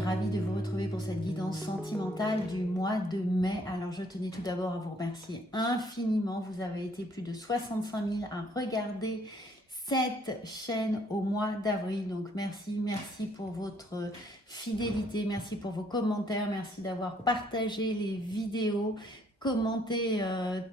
ravie de vous retrouver pour cette guidance sentimentale du mois de mai. Alors je tenais tout d'abord à vous remercier infiniment. Vous avez été plus de 65 000 à regarder cette chaîne au mois d'avril. Donc merci pour votre fidélité, merci pour vos commentaires, merci d'avoir partagé les vidéos, commenté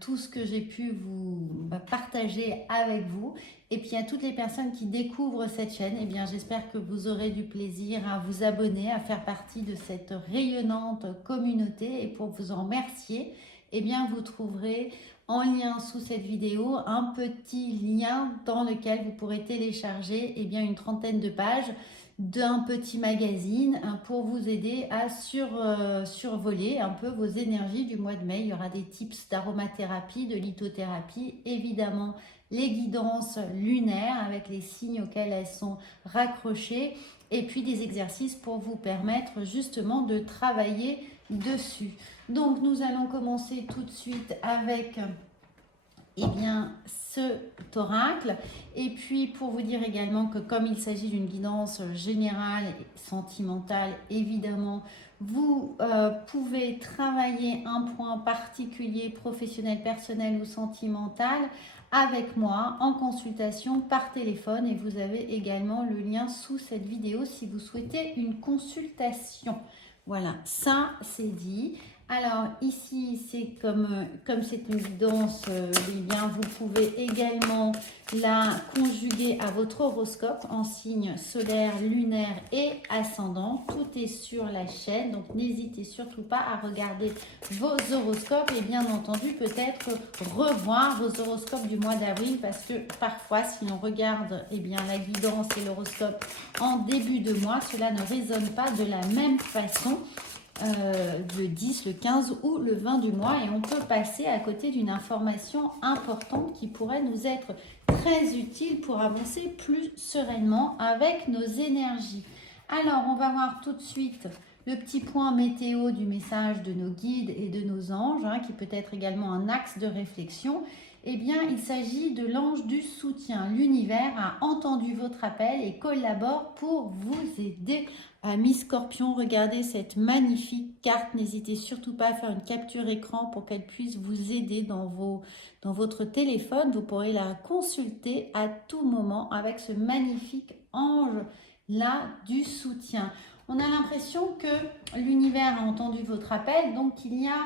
tout ce que j'ai pu vous partager avec vous. Et puis à toutes les personnes qui découvrent cette chaîne, eh bien j'espère que vous aurez du plaisir à vous abonner, à faire partie de cette rayonnante communauté. Et pour vous en remercier, eh bien vous trouverez en lien sous cette vidéo un petit lien dans lequel vous pourrez télécharger eh bien, une trentaine de pages d'un petit magazine pour vous aider à survoler un peu vos énergies du mois de mai. Il y aura des tips d'aromathérapie, de lithothérapie, évidemment les guidances lunaires avec les signes auxquels elles sont raccrochées et puis des exercices pour vous permettre justement de travailler dessus. Donc nous allons commencer tout de suite avec cet oracle. Et puis pour vous dire également que comme il s'agit d'une guidance générale et sentimentale, évidemment, vous pouvez travailler un point particulier, professionnel, personnel ou sentimental avec moi en consultation par téléphone. Et vous avez également le lien sous cette vidéo si vous souhaitez une consultation. Voilà, ça c'est dit. Alors ici, c'est comme c'est une guidance, eh bien, vous pouvez également la conjuguer à votre horoscope en signe solaire, lunaire et ascendant. Tout est sur la chaîne, donc n'hésitez surtout pas à regarder vos horoscopes et bien entendu peut-être revoir vos horoscopes du mois d'avril parce que parfois si on regarde eh bien, la guidance et l'horoscope en début de mois, cela ne résonne pas de la même façon. Le 10, le 15 ou le 20 du mois et on peut passer à côté d'une information importante qui pourrait nous être très utile pour avancer plus sereinement avec nos énergies. Alors, on va voir tout de suite le petit point météo du message de nos guides et de nos anges, qui peut être également un axe de réflexion. Eh bien, il s'agit de l'ange du soutien. L'univers a entendu votre appel et collabore pour vous aider. Amis Scorpion, regardez cette magnifique carte. N'hésitez surtout pas à faire une capture écran pour qu'elle puisse vous aider dans votre téléphone. Vous pourrez la consulter à tout moment avec ce magnifique ange-là du soutien. On a l'impression que l'univers a entendu votre appel, donc il y a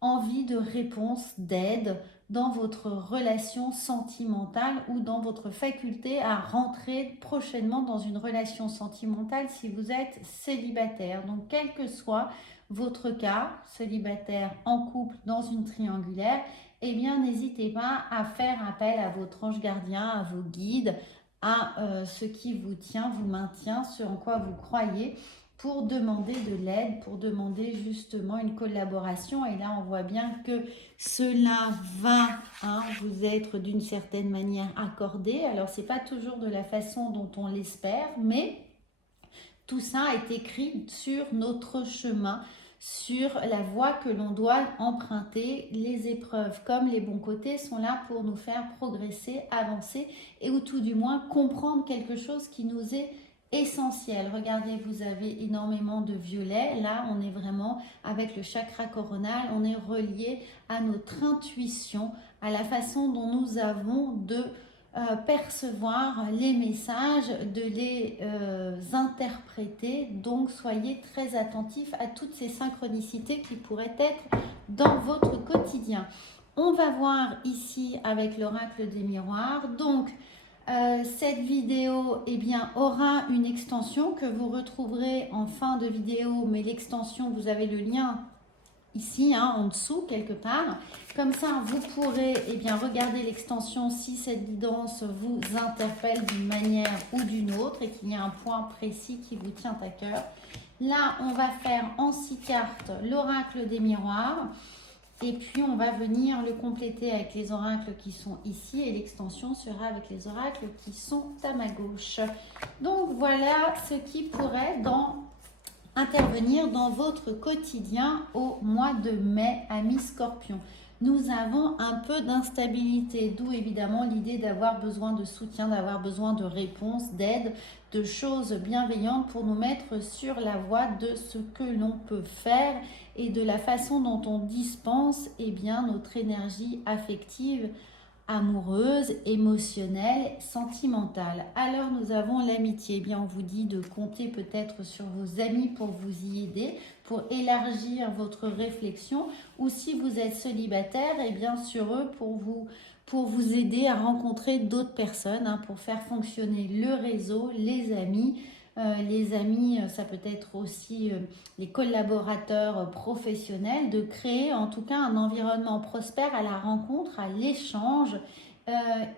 envie de réponse, d'aide dans votre relation sentimentale ou dans votre faculté à rentrer prochainement dans une relation sentimentale si vous êtes célibataire. Donc, quel que soit votre cas, célibataire, en couple, dans une triangulaire, eh bien, n'hésitez pas à faire appel à votre ange gardien, à vos guides, à ce qui vous tient, vous maintient, ce en quoi vous croyez, pour demander de l'aide, pour demander justement une collaboration. Et là, on voit bien que cela va vous être d'une certaine manière accordé. Alors, ce n'est pas toujours de la façon dont on l'espère, mais tout ça est écrit sur notre chemin, sur la voie que l'on doit emprunter. Les épreuves comme les bons côtés sont là pour nous faire progresser, avancer et ou tout du moins comprendre quelque chose qui nous est essentiel. Regardez, vous avez énormément de violet. Là, on est vraiment avec le chakra coronal. On est relié à notre intuition, à la façon dont nous avons de percevoir les messages, de les interpréter. Donc, soyez très attentifs à toutes ces synchronicités qui pourraient être dans votre quotidien. On va voir ici avec l'oracle des miroirs. Donc, cette vidéo aura une extension que vous retrouverez en fin de vidéo, mais l'extension, vous avez le lien ici en dessous quelque part. Comme ça, vous pourrez regarder l'extension si cette guidance vous interpelle d'une manière ou d'une autre et qu'il y a un point précis qui vous tient à cœur. Là, on va faire en 6 cartes l'oracle des miroirs. Et puis, on va venir le compléter avec les oracles qui sont ici et l'extension sera avec les oracles qui sont à ma gauche. Donc, voilà ce qui pourrait intervenir dans votre quotidien au mois de mai, amis Scorpion. nous avons un peu d'instabilité, d'où évidemment l'idée d'avoir besoin de soutien, d'avoir besoin de réponses, d'aide, de choses bienveillantes pour nous mettre sur la voie de ce que l'on peut faire et de la façon dont on dispense notre énergie affective, amoureuse, émotionnelle, sentimentale. Alors nous avons l'amitié. On vous dit de compter peut-être sur vos amis pour vous y aider, pour élargir votre réflexion, ou si vous êtes célibataire, sur eux pour vous aider à rencontrer d'autres personnes, pour faire fonctionner le réseau, les amis. Ça peut être aussi les collaborateurs professionnels, de créer en tout cas un environnement prospère à la rencontre, à l'échange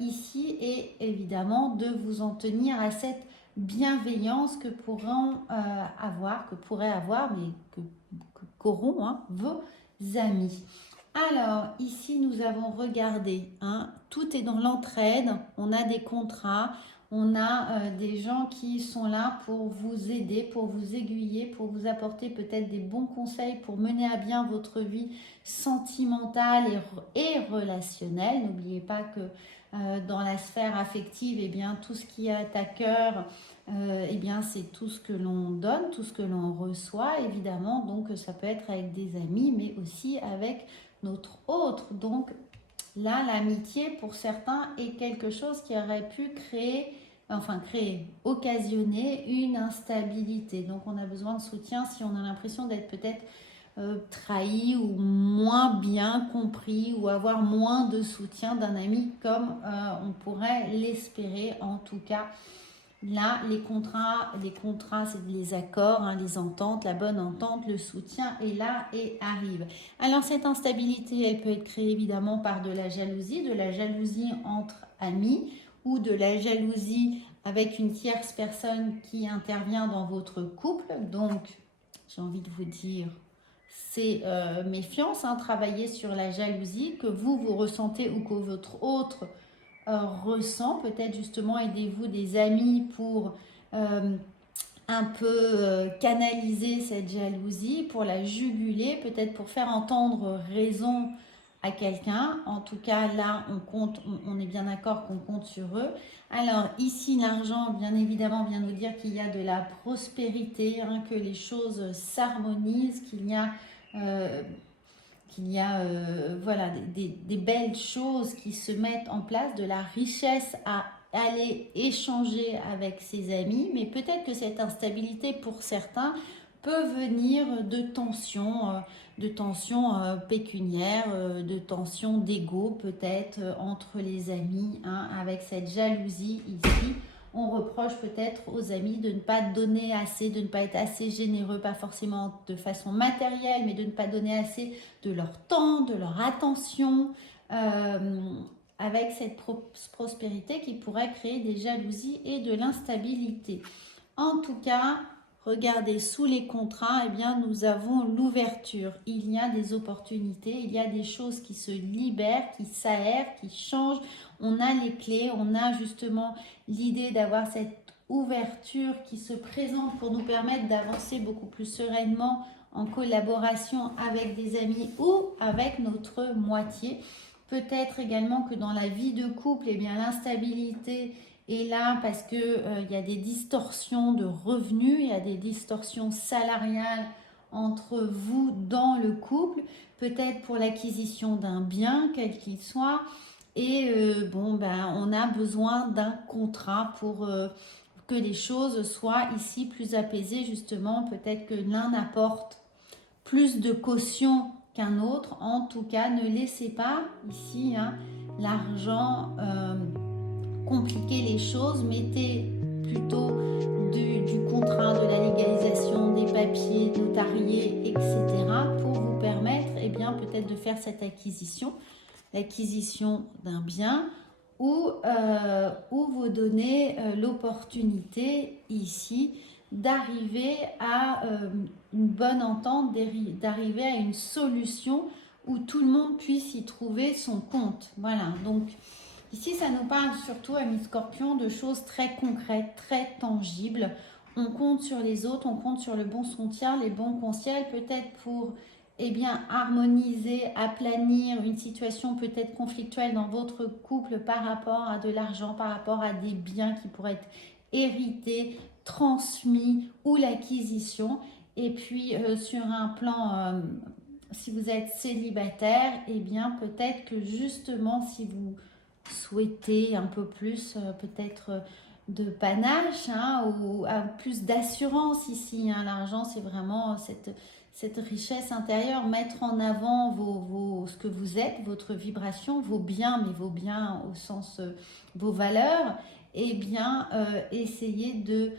ici, et évidemment de vous en tenir à cette bienveillance que pourraient avoir, mais qu'auront vos amis. Alors, ici, nous avons regardé, tout est dans l'entraide, on a des contrats, on a des gens qui sont là pour vous aider, pour vous aiguiller, pour vous apporter peut-être des bons conseils pour mener à bien votre vie sentimentale et relationnelle. N'oubliez pas que dans la sphère affective, tout ce qui est à cœur, c'est tout ce que l'on donne, tout ce que l'on reçoit, évidemment. Donc, ça peut être avec des amis, mais aussi avec notre autre. Donc, là, l'amitié, pour certains, est quelque chose qui aurait pu occasionner une instabilité. Donc, on a besoin de soutien si on a l'impression d'être peut-être trahi ou moins bien compris, ou avoir moins de soutien d'un ami comme on pourrait l'espérer. En tout cas, là, les contrats, c'est les accords, les ententes, la bonne entente, le soutien est là et arrive. Alors, cette instabilité, elle peut être créée évidemment par de la jalousie entre amis, ou de la jalousie avec une tierce personne qui intervient dans votre couple. Donc, j'ai envie de vous dire, c'est méfiance, travailler sur la jalousie que vous ressentez ou que votre autre ressent. Peut-être justement aidez-vous des amis pour un peu canaliser cette jalousie, pour la juguler, peut-être pour faire entendre raison à quelqu'un. En tout cas, là, on est bien d'accord qu'on compte sur eux. Alors ici, l'argent, bien évidemment, vient nous dire qu'il y a de la prospérité, que les choses s'harmonisent, qu'il y a des belles choses qui se mettent en place, de la richesse à aller échanger avec ses amis. Mais peut-être que cette instabilité, pour certains, peut venir de tensions pécuniaires, de tensions d'ego peut-être entre les amis, avec cette jalousie ici. On reproche peut-être aux amis de ne pas donner assez, de ne pas être assez généreux, pas forcément de façon matérielle, mais de ne pas donner assez de leur temps, de leur attention, avec cette prospérité qui pourrait créer des jalousies et de l'instabilité. En tout cas, regardez, sous les contrats, nous avons l'ouverture. Il y a des opportunités, il y a des choses qui se libèrent, qui s'aèrent, qui changent. On a les clés, on a justement l'idée d'avoir cette ouverture qui se présente pour nous permettre d'avancer beaucoup plus sereinement en collaboration avec des amis ou avec notre moitié. Peut-être également que dans la vie de couple, l'instabilité est là parce que il y a des distorsions de revenus, il y a des distorsions salariales entre vous dans le couple, peut-être pour l'acquisition d'un bien, quel qu'il soit. Et on a besoin d'un contrat pour que les choses soient ici plus apaisées, justement. Peut-être que l'un apporte plus de caution qu'un autre. En tout cas, ne laissez pas ici l'argent compliquer les choses. Mettez plutôt du contrat, de la légalisation, des papiers notariés, etc. pour vous permettre peut-être de faire cette l'acquisition d'un bien, ou vous donner l'opportunité ici d'arriver à une bonne entente, d'arriver à une solution où tout le monde puisse y trouver son compte. Voilà, donc ici ça nous parle surtout, amis Scorpions, de choses très concrètes, très tangibles. On compte sur les autres, on compte sur le bon soutien, les bons conseils, peut-être pour eh bien, harmoniser, aplanir une situation peut-être conflictuelle dans votre couple par rapport à de l'argent, par rapport à des biens qui pourraient être hérités, transmis ou l'acquisition. Et puis, sur un plan, si vous êtes célibataire, eh bien, peut-être que justement, si vous souhaitez un peu plus, peut-être de panache, hein, ou plus d'assurance ici, hein. L'argent, c'est vraiment cette richesse intérieure, mettre en avant ce que vous êtes, votre vibration, vos biens, mais vos biens au sens, vos valeurs, et bien essayez de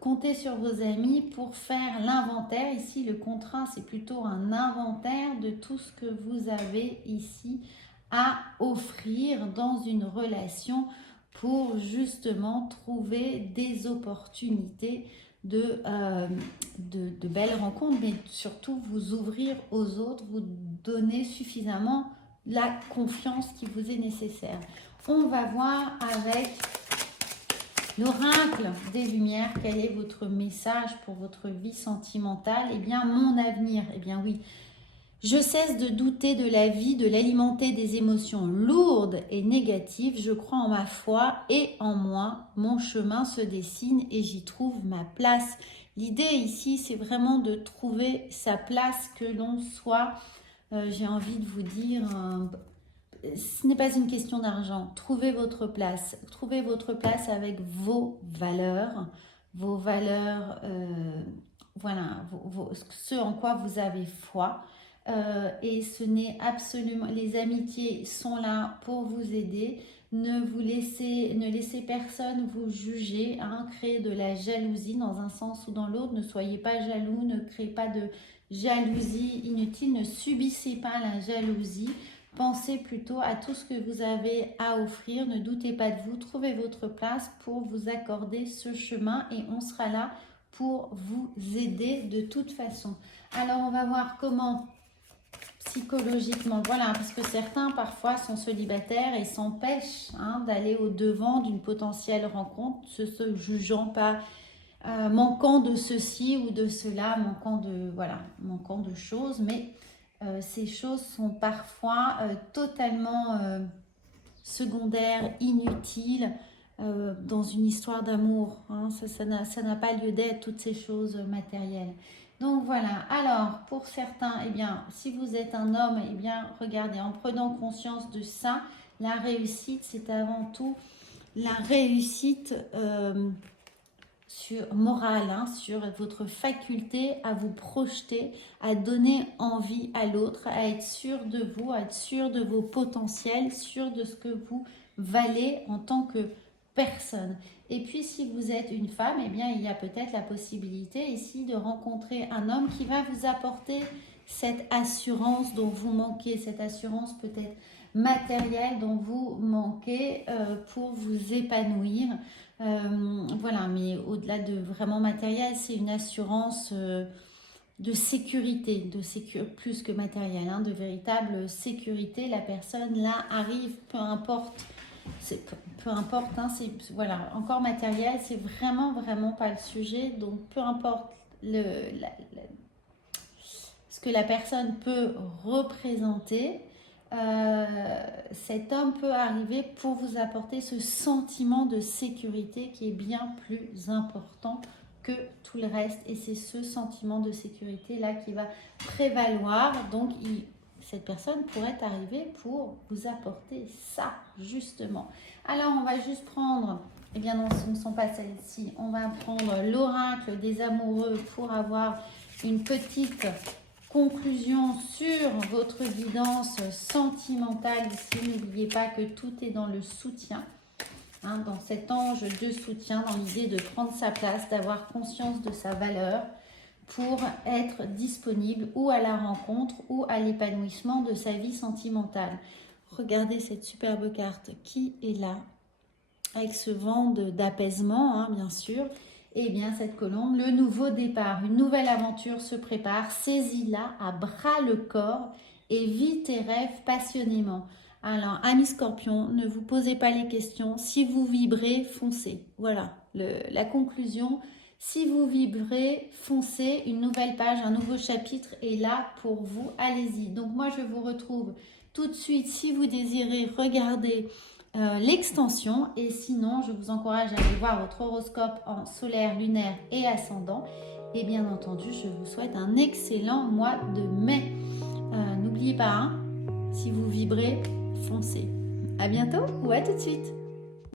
compter sur vos amis pour faire l'inventaire. Ici, le contrat, c'est plutôt un inventaire de tout ce que vous avez ici à offrir dans une relation pour justement trouver des opportunités de belles rencontres, mais surtout vous ouvrir aux autres, vous donner suffisamment la confiance qui vous est nécessaire. On va voir avec l'oracle des Lumières, quel est votre message pour votre vie sentimentale? Eh bien, mon avenir, eh bien oui, je cesse de douter de la vie, de l'alimenter des émotions lourdes et négatives. Je crois en ma foi et en moi. Mon chemin se dessine et j'y trouve ma place. L'idée ici, c'est vraiment de trouver sa place, que l'on soit, j'ai envie de vous dire, ce n'est pas une question d'argent. Trouvez votre place. Trouvez votre place avec vos valeurs. Vos valeurs, voilà, ce en quoi vous avez foi. Et ce n'est absolument, les amitiés sont là pour vous aider. Ne laissez personne vous juger, hein, créer de la jalousie dans un sens ou dans l'autre. Ne soyez pas jaloux, ne créez pas de jalousie inutile, ne subissez pas la jalousie. Pensez plutôt à tout ce que vous avez à offrir. Ne doutez pas de vous, trouvez votre place pour vous accorder ce chemin et on sera là pour vous aider de toute façon. Alors on va voir comment psychologiquement, voilà, parce que certains parfois sont célibataires et s'empêchent, hein, d'aller au devant d'une potentielle rencontre, se jugeant pas manquant de ceci ou de cela, manquant de choses, mais ces choses sont parfois totalement secondaires, inutiles dans une histoire d'amour, hein. Ça n'a pas lieu d'être, toutes ces choses matérielles. Donc voilà, alors pour certains, eh bien, si vous êtes un homme, eh bien, regardez, en prenant conscience de ça, la réussite, c'est avant tout la réussite morale, hein, sur votre faculté à vous projeter, à donner envie à l'autre, à être sûr de vous, à être sûr de vos potentiels, sûr de ce que vous valez en tant que personne. Et puis si vous êtes une femme, eh bien il y a peut-être la possibilité ici de rencontrer un homme qui va vous apporter cette assurance dont vous manquez, cette assurance peut-être matérielle dont vous manquez pour vous épanouir. Voilà, mais au-delà de vraiment matériel, c'est une assurance de sécurité, plus que matériel, hein, de véritable sécurité. La personne là arrive, peu importe, hein, voilà, encore matériel, c'est vraiment pas le sujet. Donc peu importe ce que la personne peut représenter, cet homme peut arriver pour vous apporter ce sentiment de sécurité qui est bien plus important que tout le reste, et c'est ce sentiment de sécurité là qui va prévaloir. Donc cette personne pourrait arriver pour vous apporter ça justement. Alors on va juste prendre, eh bien non, ce ne sont pas celles-ci, on va prendre l'oracle des amoureux pour avoir une petite conclusion sur votre guidance sentimentale. Ici, n'oubliez pas que tout est dans le soutien, hein, dans cet ange de soutien, dans l'idée de prendre sa place, d'avoir conscience de sa valeur pour être disponible ou à la rencontre ou à l'épanouissement de sa vie sentimentale. Regardez cette superbe carte qui est là, avec ce vent d'apaisement, hein, bien sûr. Eh bien, cette colombe, le nouveau départ, une nouvelle aventure se prépare. Saisis-la à bras le corps et vis tes rêves passionnément. Alors, amis scorpions, ne vous posez pas les questions. Si vous vibrez, foncez. Voilà, la conclusion, Si vous vibrez, foncez, une nouvelle page, un nouveau chapitre est là pour vous, allez-y. Donc moi je vous retrouve tout de suite si vous désirez regarder l'extension, et sinon je vous encourage à aller voir votre horoscope en solaire, lunaire et ascendant. Et bien entendu, je vous souhaite un excellent mois de mai. N'oubliez pas, hein, si vous vibrez, foncez. À bientôt ou à tout de suite.